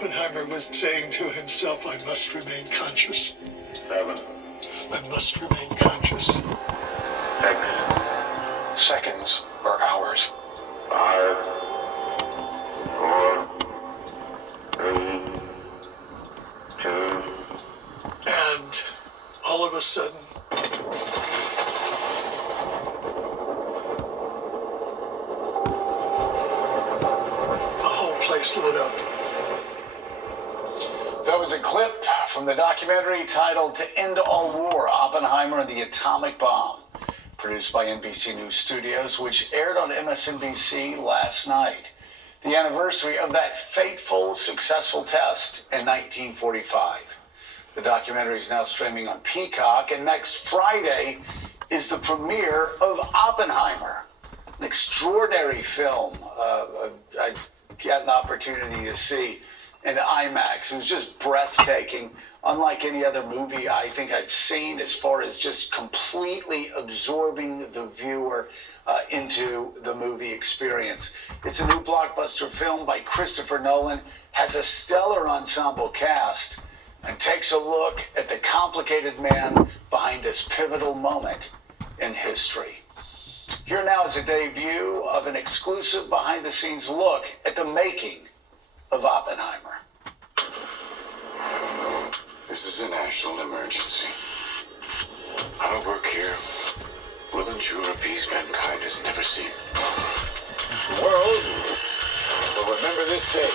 Oppenheimer was saying to himself, I must remain conscious. 7. I must remain conscious. 6. Seconds or hours. 5. 4. 3. 2. And all of a sudden, the whole place lit up. That was a clip from the documentary titled To End All War, Oppenheimer and the Atomic Bomb, produced by NBC News Studios, which aired on MSNBC last night. The anniversary of that fateful, successful test in 1945. The documentary is now streaming on Peacock, and next Friday is the premiere of Oppenheimer, an extraordinary film I got an opportunity to see in IMAX. It was just breathtaking, unlike any other movie I think I've seen, as far as just completely absorbing the viewer into the movie experience. It's a new blockbuster film by Christopher Nolan, has a stellar ensemble cast, and takes a look at the complicated man behind this pivotal moment in history. Here now is a debut of an exclusive behind-the-scenes look at the making of Oppenheimer. This is a national emergency. Our work here will ensure a peace mankind has never seen. The world will remember this day.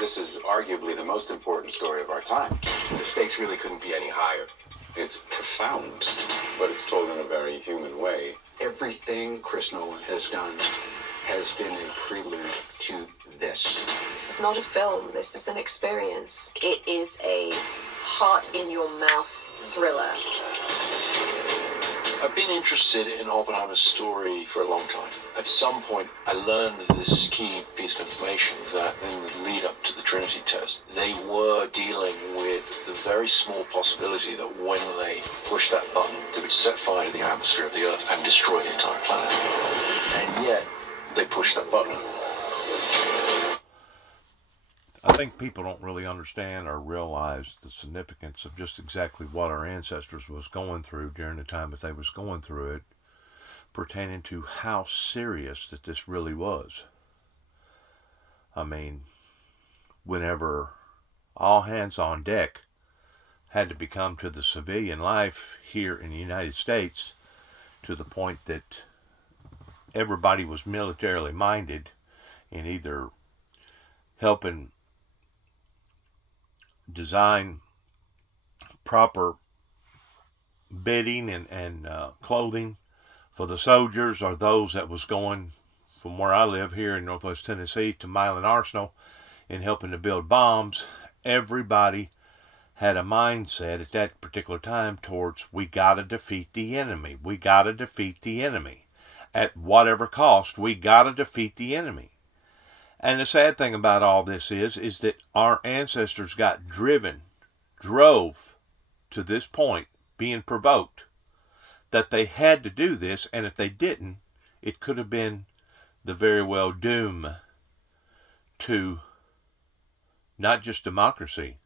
This is arguably the most important story of our time. The stakes really couldn't be any higher. It's profound, but it's told in a very human way. Everything Chris Nolan has done has been a prelude to this. This is not a film, this is an experience. It is a heart-in-your-mouth thriller. I've been interested in Oppenheimer's story for a long time. At some point, I learned this key piece of information that in the lead up to the Trinity test, they were dealing with the very small possibility that when they pushed that button, they would set fire to the atmosphere of the Earth and destroy the entire planet. And yet, they pushed that button. I think people don't really understand or realize the significance of just exactly what our ancestors was going through during the time that they was going through it, pertaining to how serious that this really was. I mean, whenever all hands on deck had to become to the civilian life here in the United States, to the point that everybody was militarily minded in either helping design proper bedding and clothing for the soldiers, or those that was going from where I live here in Northwest Tennessee to Milan Arsenal and helping to build bombs. Everybody had a mindset at that particular time towards, we got to defeat the enemy. We got to defeat the enemy. At whatever cost, we got to defeat the enemy. And the sad thing about all this is that our ancestors got drove to this point, being provoked, that they had to do this, and if they didn't, it could have been the very well doom to not just democracy,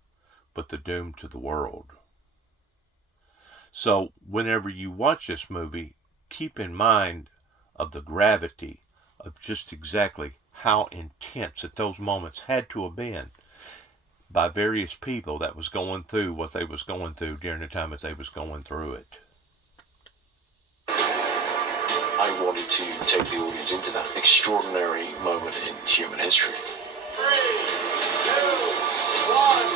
but the doom to the world. So whenever you watch this movie, keep in mind of the gravity of just exactly how intense that those moments had to have been by various people that was going through what they was going through during the time that they was going through it. I wanted to take the audience into that extraordinary moment in human history. 3, 2, 1,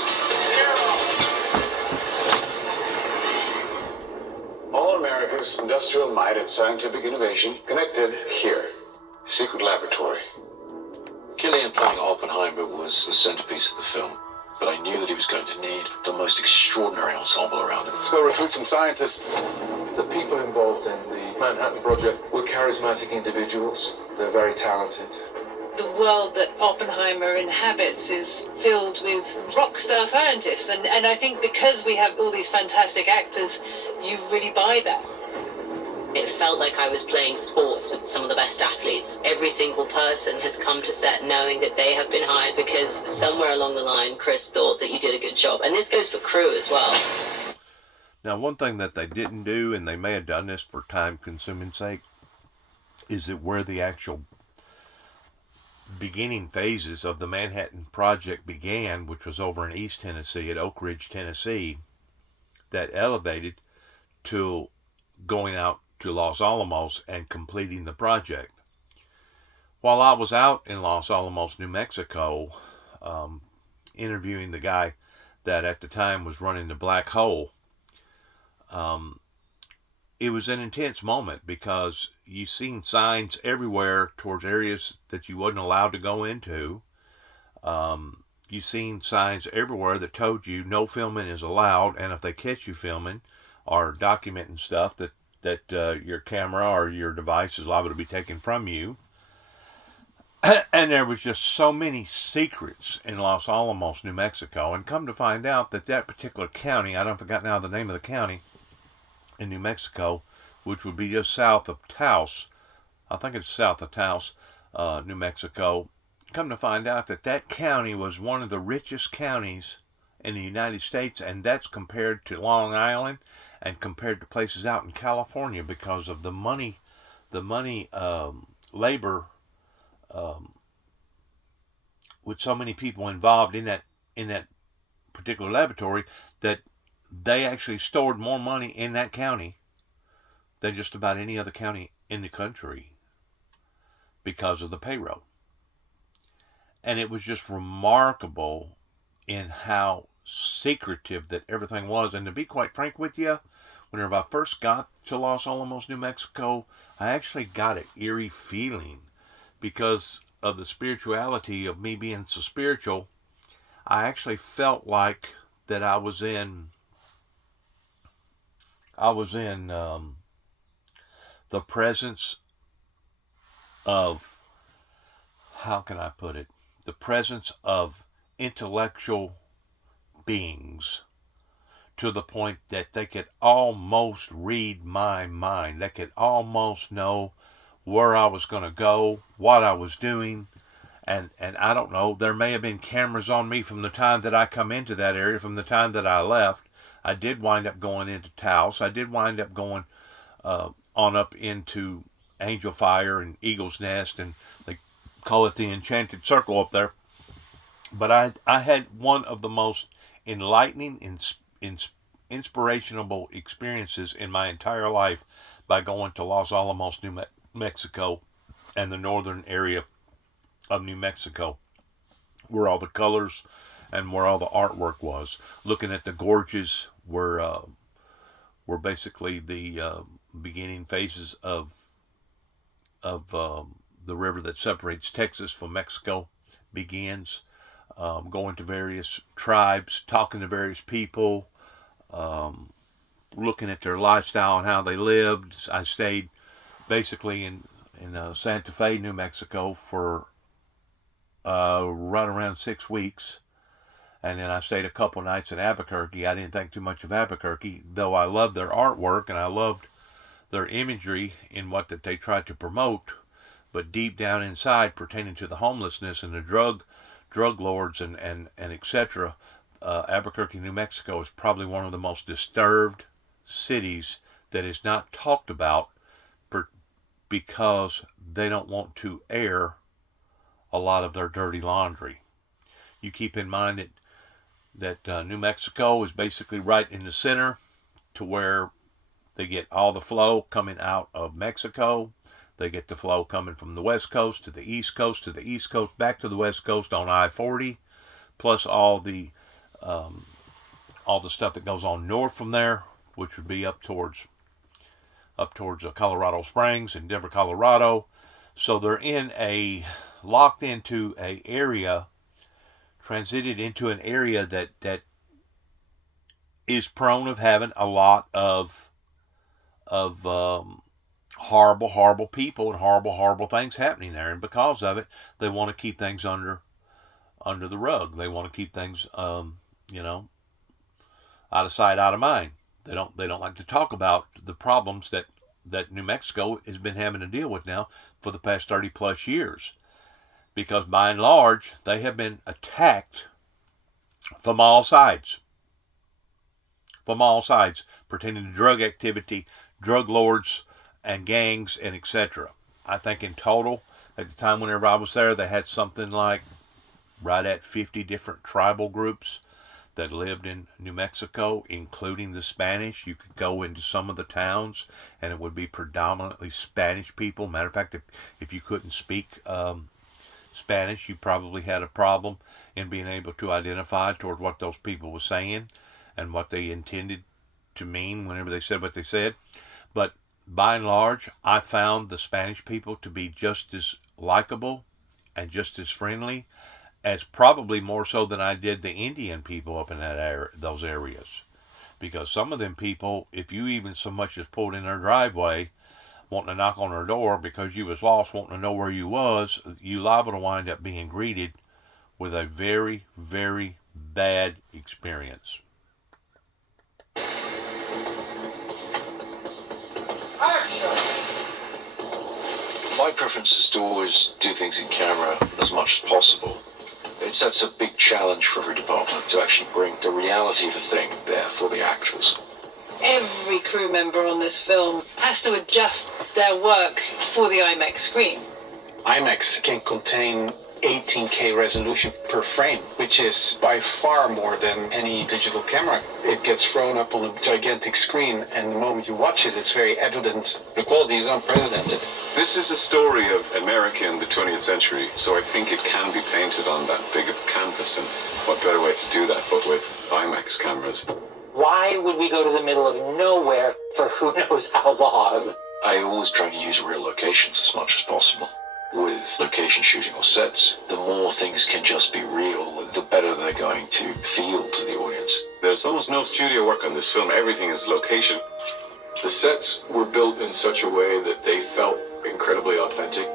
0. All America's industrial might and scientific innovation connected here. A secret laboratory. Killian playing Oppenheimer was the centerpiece of the film, but I knew that he was going to need the most extraordinary ensemble around him. Let's go recruit some scientists. The people involved in the Manhattan Project were charismatic individuals. They're very talented. The world that Oppenheimer inhabits is filled with rock star scientists, and I think because we have all these fantastic actors, you really buy that. It felt like I was playing sports with some of the best athletes. Every single person has come to set knowing that they have been hired because somewhere along the line, Chris thought that you did a good job. And this goes for crew as well. Now, one thing that they didn't do, and they may have done this for time-consuming sake, is that where the actual beginning phases of the Manhattan Project began, which was over in East Tennessee, at Oak Ridge, Tennessee, that elevated to going out to Los Alamos and completing the project. While I was out in Los Alamos, New Mexico, interviewing the guy that at the time was running the Black Hole, it was an intense moment because you seen signs everywhere towards areas that you wasn't allowed to go into. You seen signs everywhere that told you no filming is allowed, and if they catch you filming or documenting stuff, that your camera or your device is liable to be taken from you. And there was just so many secrets in Los Alamos, New Mexico, and come to find out that that particular county, I don't forget now the name of the county in New Mexico, which would be just south of Taos, I think it's south of Taos, New Mexico. Come to find out that that county was one of the richest counties in the United States, and that's compared to Long Island and compared to places out in California because of the money, labor, with so many people involved in that particular laboratory, that they actually stored more money in that county than just about any other county in the country because of the payroll. And it was just remarkable in how secretive that everything was. And to be quite frank with you, whenever I first got to Los Alamos, New Mexico, I actually got an eerie feeling because of the spirituality of me being so spiritual. I actually felt like that I was in the presence of, how can I put it, the presence of intellectual beings, to the point that they could almost read my mind. They could almost know where I was going to go, what I was doing, and I don't know, there may have been cameras on me from the time that I come into that area, from the time that I left. I did wind up going into Taos. I did wind up going on up into Angel Fire and Eagle's Nest, and they call it the Enchanted Circle up there. But I had one of the most enlightening, inspirational experiences in my entire life by going to Los Alamos, New Mexico, and the northern area of New Mexico, where all the colors and where all the artwork was. Looking at the gorges were basically the beginning phases of the river that separates Texas from Mexico begins. Going to various tribes, talking to various people, looking at their lifestyle and how they lived. I stayed basically in Santa Fe, New Mexico for right around 6 weeks. And then I stayed a couple nights in Albuquerque. I didn't think too much of Albuquerque, though I loved their artwork and I loved their imagery in what that they tried to promote. But deep down inside, pertaining to the homelessness and the drug lords and etc., Albuquerque, New Mexico is probably one of the most disturbed cities that is not talked about because they don't want to air a lot of their dirty laundry. You keep in mind that New Mexico is basically right in the center, to where they get all the flow coming out of Mexico. They get the flow coming from the West Coast to the East Coast, to the East Coast, back to the West Coast on I-40, plus all the stuff that goes on north from there, which would be up towards Colorado Springs and Denver, Colorado. So they're locked into a area, transited into an area that is prone of having a lot of horrible people and horrible things happening there. And because of it, they want to keep things under the rug. They want to keep things out of sight, out of mind. They don't like to talk about the problems that that New Mexico has been having to deal with now for the past 30 plus years. Because by and large, they have been attacked from all sides. From all sides, pertaining to drug activity, drug lords, and gangs, and etc. I think in total, at the time whenever I was there, they had something like right at 50 different tribal groups that lived in New Mexico, including the Spanish. You could go into some of the towns, and it would be predominantly Spanish people. Matter of fact, if you couldn't speak Spanish, you probably had a problem in being able to identify toward what those people were saying and what they intended to mean whenever they said what they said. But by and large, I found the Spanish people to be just as likable and just as friendly, as probably more so than I did the Indian people up in those areas. Because some of them people, if you even so much as pulled in their driveway, wanting to knock on their door because you was lost, wanting to know where you was, you liable to wind up being greeted with a very, very bad experience. My preference is to always do things in camera as much as possible. It sets a big challenge for every department to actually bring the reality of a thing there for the actors. Every crew member on this film has to adjust their work for the IMAX screen. IMAX can contain 18K resolution per frame, which is by far more than any digital camera. It gets thrown up on a gigantic screen, and the moment you watch it, it's very evident. The quality is unprecedented. This is a story of America in the 20th century, so I think it can be painted on that big of a canvas, and what better way to do that but with IMAX cameras. Why would we go to the middle of nowhere for who knows how long? I always try to use real locations as much as possible. With location shooting or sets, the more things can just be real, the better they're going to feel to the audience. There's almost no studio work on this film. Everything is location. The sets were built in such a way that they felt incredibly authentic.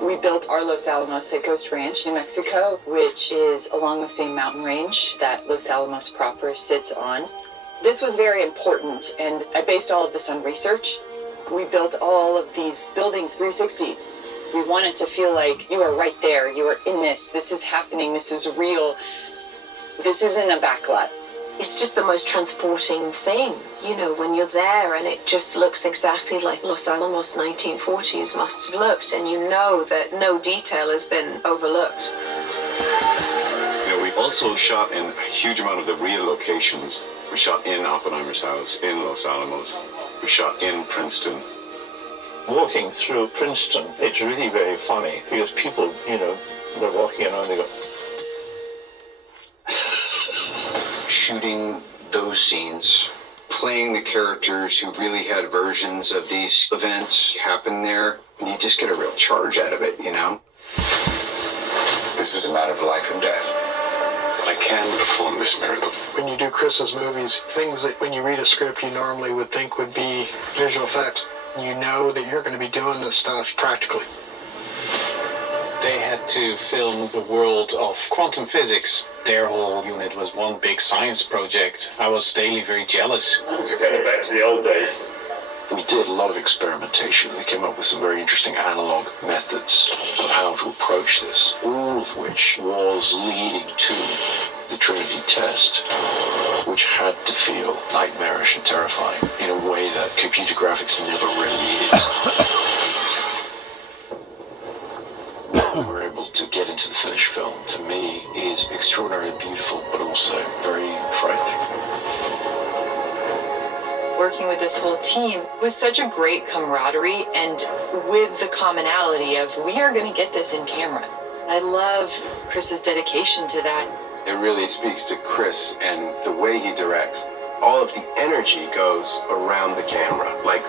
We built our Los Alamos at Ghost Ranch, New Mexico, which is along the same mountain range that Los Alamos proper sits on. This was very important, and I based all of this on research. We built all of these buildings 360. We wanted to feel like you are right there, you are in this is happening, this is real. This isn't a backlot. It's just the most transporting thing, you know, when you're there and it just looks exactly like Los Alamos 1940s must have looked, and you know that no detail has been overlooked. You know, we also shot in a huge amount of the real locations. We shot in Oppenheimer's house, in Los Alamos. We shot in Princeton. Walking through Princeton, it's really very funny because people, you know, they're walking around, they go. Shooting those scenes, playing the characters who really had versions of these events happen there, you just get a real charge out of it, you know? This is a matter of life and death. But I can perform this miracle. When you do Chris's movies, things that when you read a script you normally would think would be visual effects, you know that you're going to be doing this stuff practically. They had to film the world of quantum physics. Their whole unit was one big science project. I was daily very jealous. It's kind of back to the old days. We did a lot of experimentation. They came up with some very interesting analog methods of how to approach this, all of which was leading to the Trinity test, which had to feel nightmarish and terrifying in a way that computer graphics never really is. We were able to get into the finished film, to me, is extraordinarily beautiful, but also very frightening. Working with this whole team was such a great camaraderie, and with the commonality of we are going to get this in camera. I love Chris's dedication to that. It really speaks to Chris and the way he directs. All of the energy goes around the camera. Like,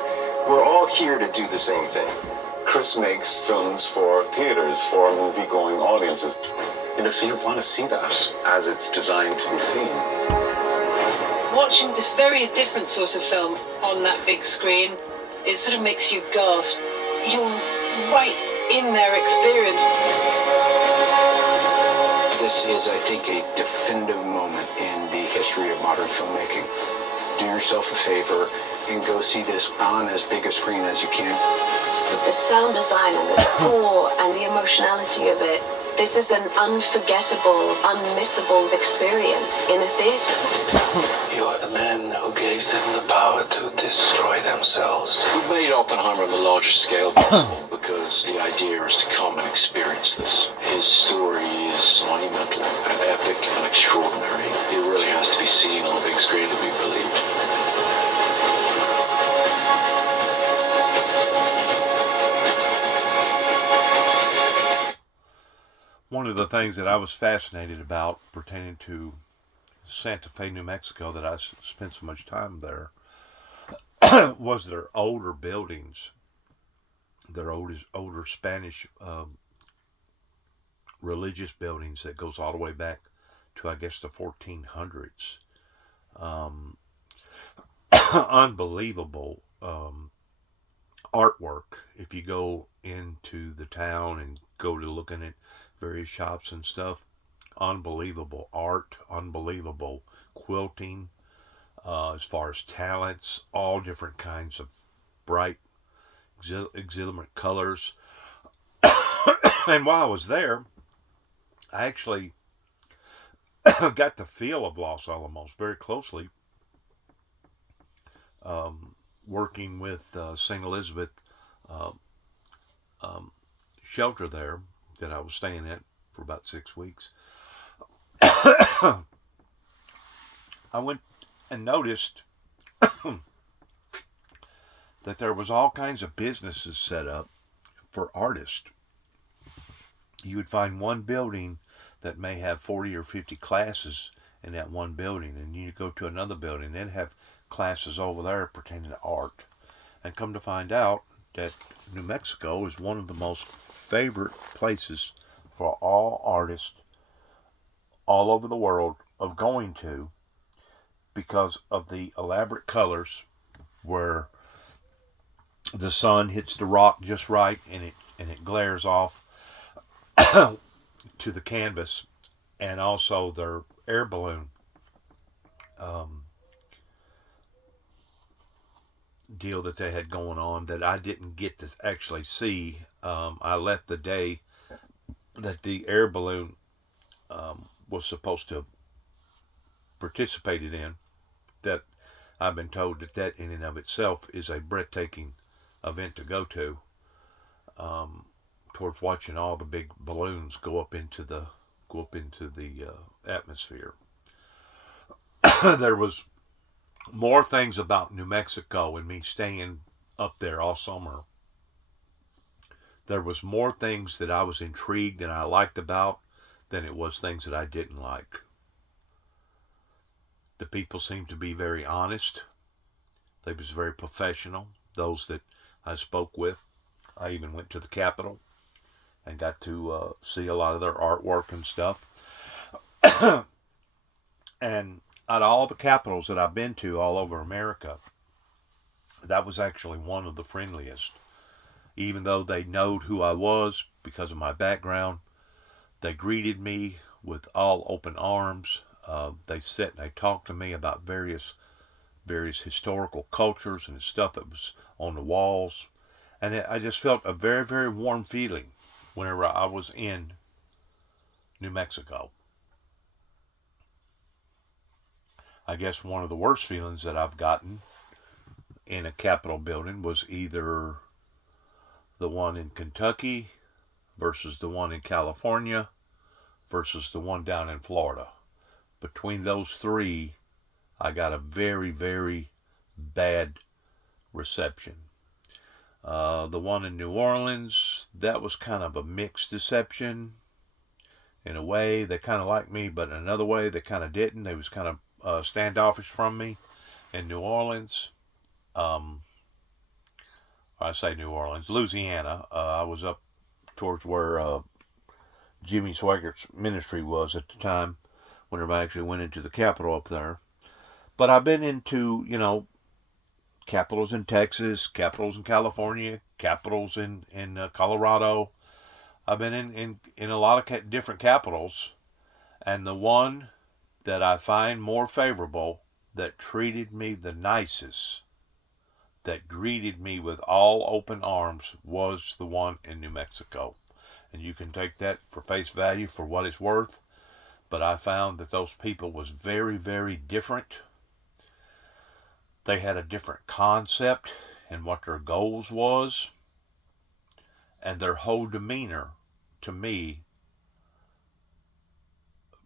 we're all here to do the same thing. Chris makes films for theaters, for movie-going audiences. You know, so you want to see that as it's designed to be seen. Watching this very different sort of film on that big screen, it sort of makes you gasp. You're right in their experience. This is, I think, a definitive moment in the history of modern filmmaking. do yourself a favor and go see this on as big a screen as you can. The sound design and the score and the emotionality of it, this is an unforgettable, unmissable experience in a theatre. You're the man who gave them the power to destroy themselves. We made Oppenheimer on the largest scale possible because the idea is to come and experience this. His story is monumental and epic and extraordinary. It really has to be seen on the big screen to be believed. One of the things that I was fascinated about pertaining to Santa Fe, New Mexico, that I spent so much time there, was their older buildings, their older Spanish religious buildings that goes all the way back to, I guess, the 1400s. Unbelievable artwork. If you go into the town and go to looking at various shops and stuff, unbelievable art, unbelievable quilting, as far as talents, all different kinds of bright, exuberant colors. And while I was there, I actually got the feel of Los Alamos very closely, working with St. Elizabeth shelter there that I was staying at for about 6 weeks. I went and noticed that there was all kinds of businesses set up for artists. You would find one building that may have 40 or 50 classes in that one building, and you go to another building and have classes over there pertaining to art. And come to find out that New Mexico is one of the most favorite places for all artists all over the world of going to, because of the elaborate colors where the sun hits the rock just right and it glares off to the canvas, and also their air balloon deal that they had going on that I didn't get to actually see. I left the day that the air balloon was supposed to have participated in. That I've been told that in and of itself is a breathtaking event to go to, towards watching all the big balloons go up into the atmosphere. There was more things about New Mexico and me staying up there all summer. There was more things that I was intrigued and I liked about than it was things that I didn't like. The people seemed to be very honest. They was very professional. Those that I spoke with, I even went to the Capitol and got to see a lot of their artwork and stuff. And out of all the capitals that I've been to all over America, that was actually one of the friendliest. Even though they knowed who I was because of my background, they greeted me with all open arms. They sat and they talked to me about various historical cultures and stuff that was on the walls. And I just felt a very, very warm feeling whenever I was in New Mexico. I guess one of the worst feelings that I've gotten in a Capitol building was either the one in Kentucky versus the one in California versus the one down in Florida. Between those three, I got a very, very bad reception. The one in New Orleans, that was kind of a mixed deception. In a way, they kind of liked me, but in another way, they kind of didn't. They was kind of standoffish from me. In New Orleans, I say New Orleans, Louisiana. I was up towards where Jimmy Swaggart's ministry was at the time, whenever I actually went into the Capitol up there. But I've been into, capitals in Texas, capitals in California, capitals in Colorado. I've been in a lot of different capitals, and the one that I find more favorable that treated me the nicest, that greeted me with all open arms, was the one in New Mexico. And you can take that for face value for what it's worth, but I found that those people was very, very different. They had a different concept and what their goals was, and their whole demeanor, to me,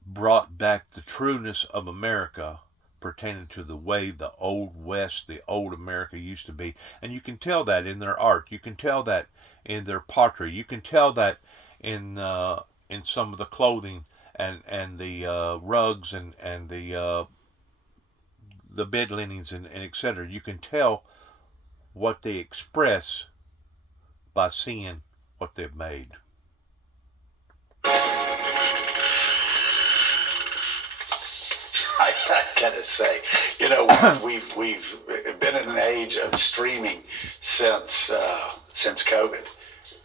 brought back the trueness of America pertaining to the way the old West, the old America used to be. And you can tell that in their art. You can tell that in their pottery. You can tell that in some of the clothing and the rugs and the bed linens and etc. You can tell what they express by seeing what they've made. I gotta say, we've been in an age of streaming since COVID,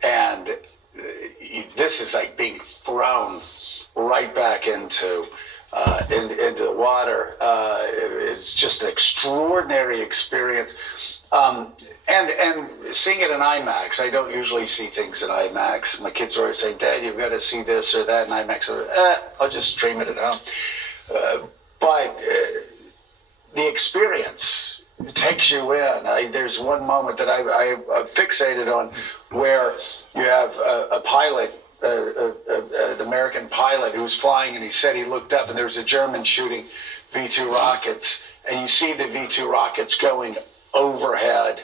and this is like being thrown right back into the water. It's just an extraordinary experience. And seeing it in IMAX, I don't usually see things in IMAX. My kids are always saying, "Dad, you've got to see this or that in IMAX." I'll just stream it at home. But the experience takes you in. There's one moment that I'm fixated on where you have a pilot, an American pilot who was flying, and he said he looked up and there was a German shooting V-2 rockets, and you see the V-2 rockets going overhead,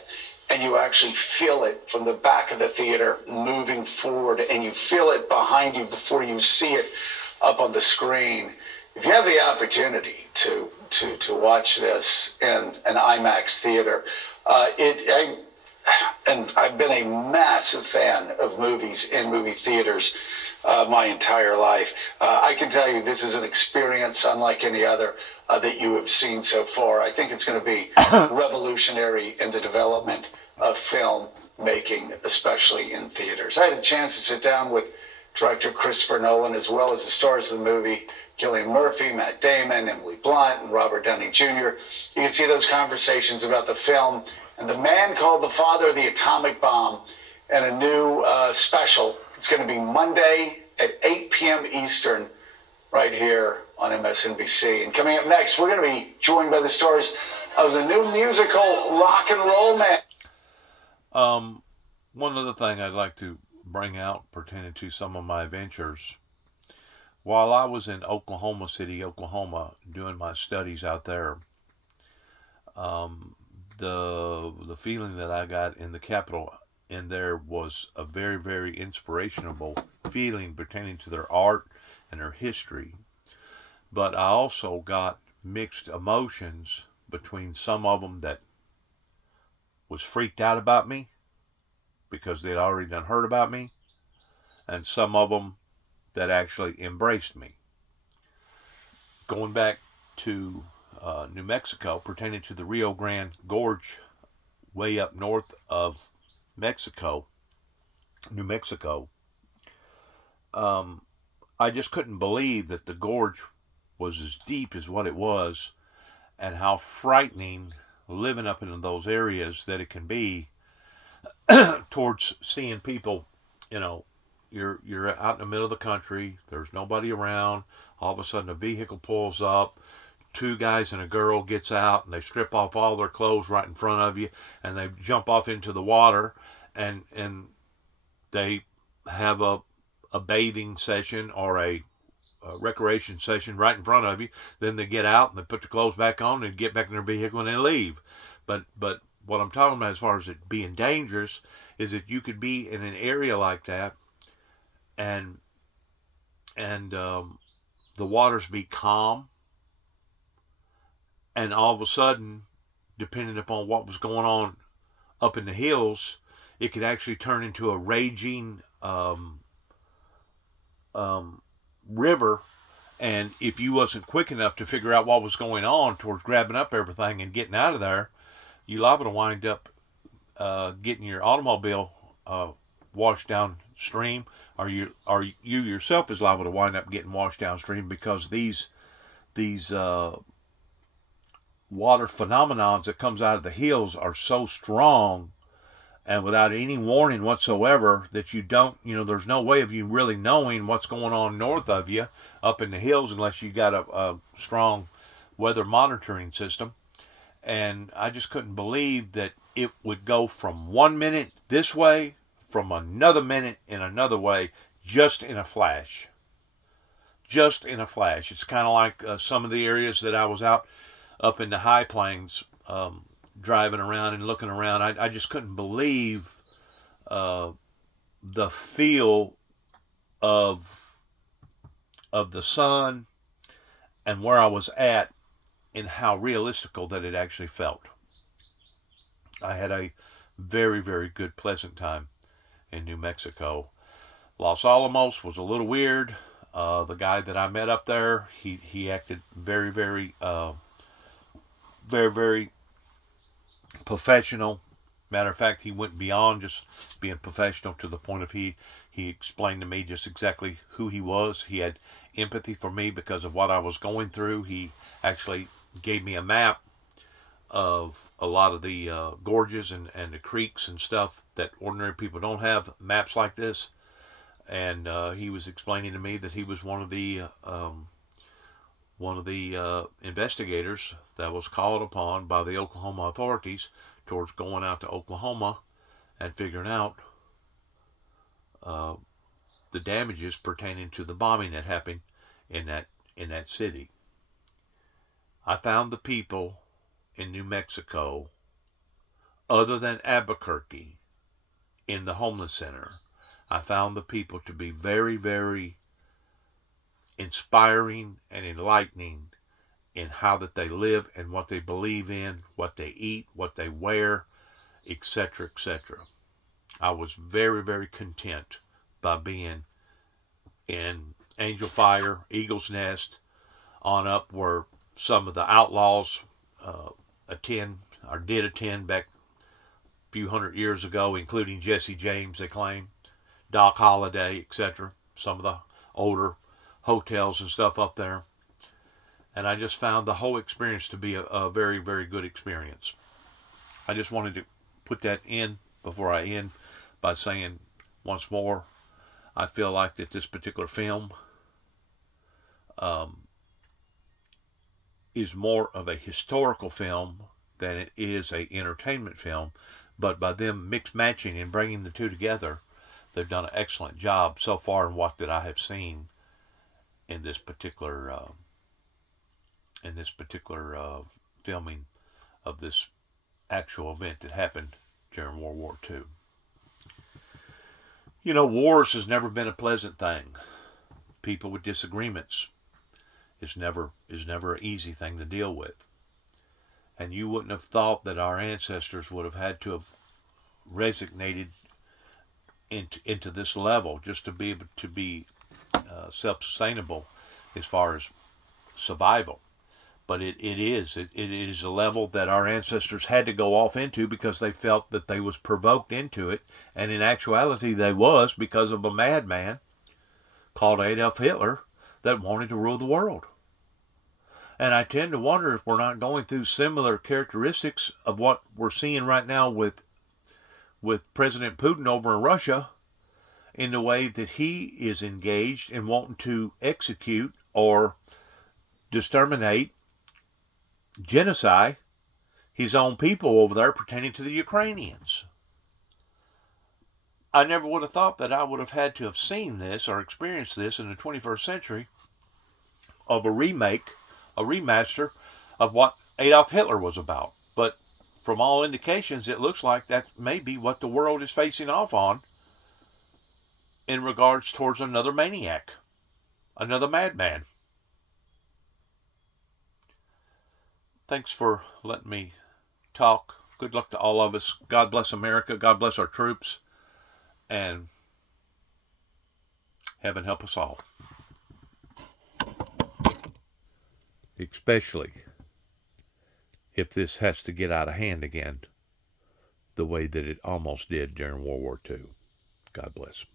and you actually feel it from the back of the theater moving forward, and you feel it behind you before you see it up on the screen. If you have the opportunity to watch this in an IMAX theater, and I've been a massive fan of movies in movie theaters my entire life. I can tell you this is an experience unlike any other that you have seen so far. I think it's going to be revolutionary in the development of film making, especially in theaters. I had a chance to sit down with director Christopher Nolan, as well as the stars of the movie, Cillian Murphy, Matt Damon, Emily Blunt, and Robert Downey Jr. You can see those conversations about the film and the man called the father of the atomic bomb, and a new special. It's going to be Monday at 8 p.m. Eastern, right here on MSNBC. And coming up next, we're going to be joined by the stars of the new musical Rock and Roll Man. One other thing I'd like to bring out pertaining to some of my ventures. While I was in Oklahoma City, Oklahoma, doing my studies out there, the feeling that I got in the Capitol in there was a very, very inspirational feeling pertaining to their art and their history. But I also got mixed emotions between some of them that was freaked out about me because they'd already done heard about me, and some of them that actually embraced me. Going back to New Mexico, pertaining to the Rio Grande Gorge, way up north of Mexico, New Mexico, I just couldn't believe that the gorge was as deep as what it was, and how frightening living up in those areas that it can be towards seeing people. You're out in the middle of the country, there's nobody around, all of a sudden a vehicle pulls up, two guys and a girl gets out, and they strip off all their clothes right in front of you, and they jump off into the water, and they have a bathing session or a recreation session right in front of you. Then they get out and they put the clothes back on and get back in their vehicle and they leave. But what I'm talking about as far as it being dangerous is that you could be in an area like that, and the waters be calm, and all of a sudden, depending upon what was going on up in the hills, it could actually turn into a raging river. And if you wasn't quick enough to figure out what was going on towards grabbing up everything and getting out of there, you're liable to wind up getting your automobile washed downstream, or you yourself is liable to wind up getting washed downstream, because these water phenomenons that comes out of the hills are so strong and without any warning whatsoever that you don't, there's no way of you really knowing what's going on north of you up in the hills unless you got a strong weather monitoring system. And I just couldn't believe that it would go from 1 minute this way, from another minute in another way, just in a flash. Just in a flash. It's kind of like some of the areas that I was out up in the high plains driving around and looking around. I just couldn't believe the feel of the sun and where I was at and how realistical that it actually felt. I had a very, very good, pleasant time in New Mexico. Los Alamos was a little weird. The guy that I met up there, he acted very, very, very, very professional. Matter of fact, he went beyond just being professional to the point of he explained to me just exactly who he was. He had empathy for me because of what I was going through. He actually gave me a map of a lot of the gorges and the creeks and stuff that ordinary people don't have maps like this. And he was explaining to me that he was one of the investigators that was called upon by the Oklahoma authorities towards going out to Oklahoma and figuring out the damages pertaining to the bombing that happened in that city. I found the people in New Mexico, other than Albuquerque, in the homeless center. I found the people to be very, very inspiring and enlightening in how that they live and what they believe in, what they eat, what they wear, etc., etc. I was very, very content by being in Angel Fire, Eagle's Nest, on up where some of the outlaws did attend back a few hundred years ago, including Jesse James, they claim, Doc Holliday, etc. Some of the older hotels and stuff up there. And I just found the whole experience to be a very, very good experience. I just wanted to put that in before I end by saying once more, I feel like that this particular film is more of a historical film than it is a entertainment film. But by them matching and bringing the two together, they've done an excellent job so far in what that I have seen in this particular filming of this actual event that happened during World War II. Wars has never been a pleasant thing. People with disagreements is never an easy thing to deal with. And you wouldn't have thought that our ancestors would have had to have resignated into this level just to be able to be self-sustainable as far as survival. But it is a level that our ancestors had to go off into because they felt that they was provoked into it, and in actuality they was, because of a madman called Adolf Hitler that wanted to rule the world. And I tend to wonder if we're not going through similar characteristics of what we're seeing right now with President Putin over in Russia, in the way that he is engaged in wanting to execute or exterminate, genocide his own people over there pertaining to the Ukrainians. I never would have thought that I would have had to have seen this or experienced this in the 21st century of a remaster of what Adolf Hitler was about. But from all indications, it looks like that may be what the world is facing off on in regards towards another maniac, another madman. Thanks for letting me talk. Good luck to all of us. God bless America. God bless our troops. And heaven help us all. Especially if this has to get out of hand again the way that it almost did during World War II. God bless.